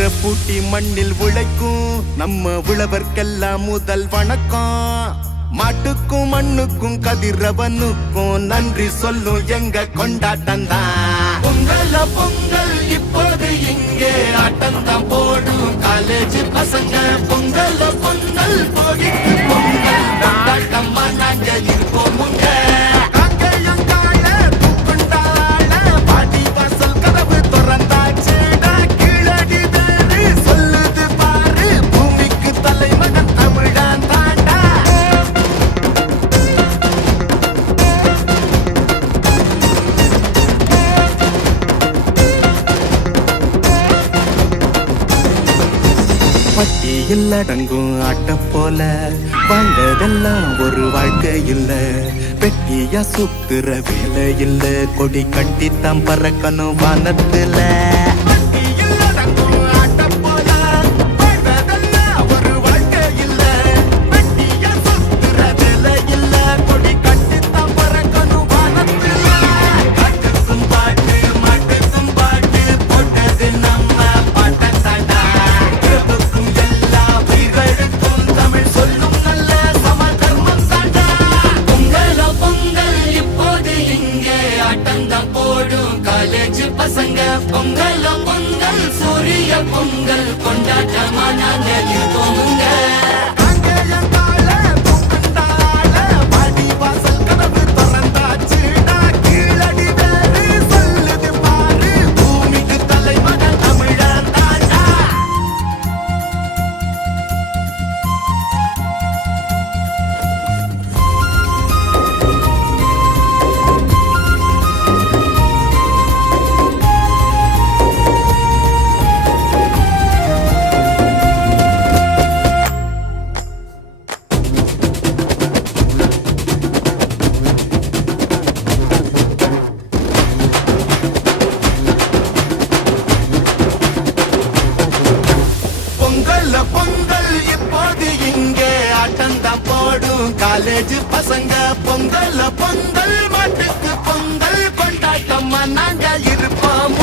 கதிர பூட்டி மண்ணில் உழைக்கும் நம்ம உழவர்க்கெல்லாம் முதல் வணக்கம். மாட்டுக்கும் மண்ணுக்கும் கதிரவனுக்கும் நன்றி சொல்லும் எங்க கொண்டாட்டம் தான். பொங்கல் பொங்கல் இப்போது இங்கே ஆட்டம்தான் போடும் காலேஜ் பசங்க. பொங்கல் பொங்கல் போகிட்டு பொங்கல் கொண்டாட்டமா நாங்க இருப்போம். பட்டியில் அடங்கும் ஆட்ட போல வாழ்ந்ததெல்லாம் ஒரு வாழ்க்கை இல்ல. பெட்டியா சுத்துற வேலை இல்ல, கொடி கட்டித்தான் பறக்கணும் வானத்துல. பசங்க பொங்கல் பொங்கல் சூரிய பொங்கல் கொண்டாட்டமா நாங்க இருப்போமுங்க. பொங்கல் இப்போது இங்கே ஆட்டம்தான் போடும் காலேஜ் பசங்க. பொங்கல் பொங்கல் மாட்டுக்கு பொங்கல் கொண்டாட்டமா நாங்க இருப்போம்.